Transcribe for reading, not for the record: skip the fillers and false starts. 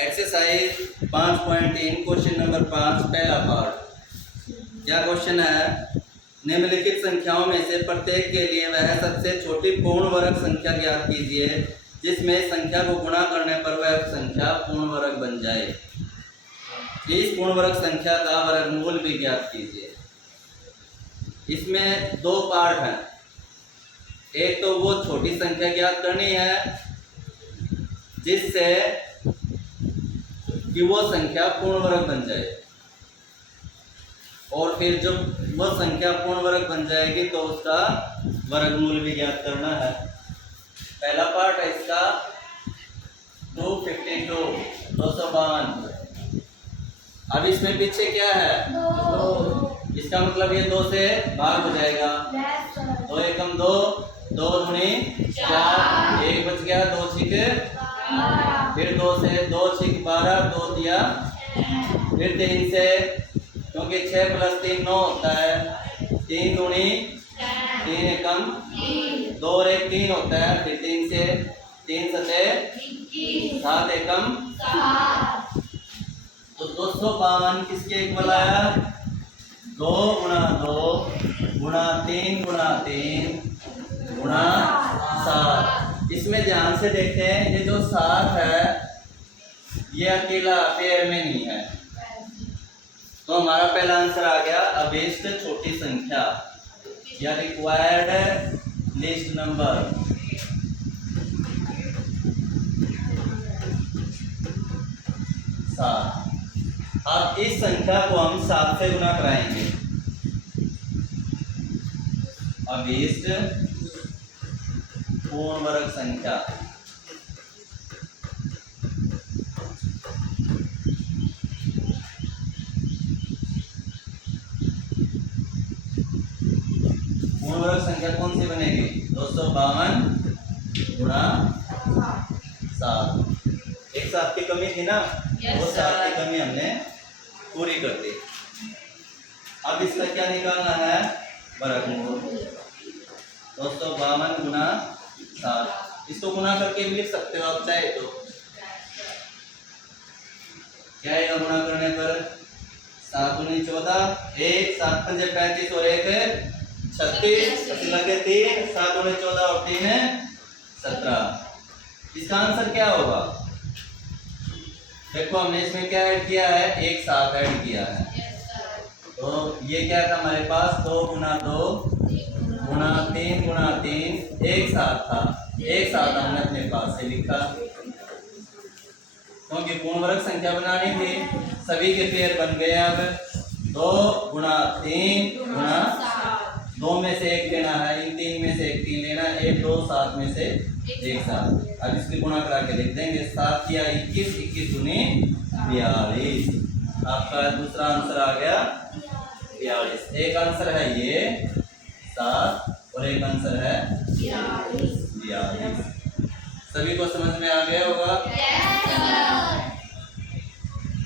Exercise 5.3 question number 5 पहला part. क्या question है? निम्नलिखित संख्याओं में से प्रत्येक के लिए वह सबसे छोटी पूर्ण वर्ग संख्या ज्ञात कीजिए जिसमें संख्या को गुणा करने पर वह संख्या पूर्ण वर्ग बन जाए। इस पूर्ण वर्ग संख्या का वर्गमूल भी ज्ञात कीजिए। इसमें दो पार्ट हैं। एक तो वो छोटी संख्या ज्ञात करनी है जिससे कि वो संख्या पूर्ण वर्ग बन जाए, और फिर जब वह संख्या पूर्ण वर्ग बन जाएगी तो उसका वर्गमूल भी ज्ञात करना है। पहला पार्ट है इसका 252। अब इसमें पीछे क्या है? 2। इसका मतलब ये 2 से भाग हो जाएगा। 2 एकम 2, 2 दूनी 4, 1 बच गया, 2 छिके, फिर 2 से 2 छिक 12, 2 दिया, फिर 3 से, क्योंकि 6 + 3 9 होता है, 3 दूनी 3 एकम 2 और 1 3 होता है, फिर 3 से 3 सते 7 एकम 7। तो 252 किसके इक्वल आया? 2 × 2 × 3 × 3 × 7। इसमें ध्यान से देखें, ये जो 7 है ये अकेला पेयर में नहीं है, तो हमारा पहला आंसर आ गया अभीष्ट छोटी संख्या या रिक्वायर्ड लिस्ट नंबर। अब इस संख्या को हम 7 से गुना कराएंगे। अभीष्ट पूर्ण वर्ग संख्या पूर्ण वर्ग संख्या कौन सी बनेगी? 252 × 7। एक 7 की कमी थी ना, वो 7 की कमी हमने पूरी कर दी। अब इसका क्या निकालना है? वर्गमूल। 252 × 7। इसको गुना करके भी लिख सकते हो आप चाहे तो। क्या आएगा गुना करने पर? 7 दूनी 14, 1 7 पंजे 35 और 1 36, लगे 3, 7 दूनी 14 और 3 17। इसका आंसर क्या होगा? देखो हमने इसमें क्या ऐड किया है? एक 7 ऐड किया है, तो ये क्या था हमारे पास? 2 × 2 × 3 × 3 एक 7 था। एक 7 हमने अपने पास से लिखा, क्योंकि पूर्ण वर्ग संख्या बनानी थी। सभी के पेयर बन गए। अब 2 × 3 × 2 में से 1 लेना है, इन 3 में से 1 3 लेना है, 1 2 7 में से 1 7। अब इसकी गुणा करा के लिख देंगे। 7 या 21, 21 दूनी 42। आपका दूसरा आंसर आ गया 42। एक आंसर है ये 7 और एक आंसर है 42। सभी को समझ में आ गया होगा?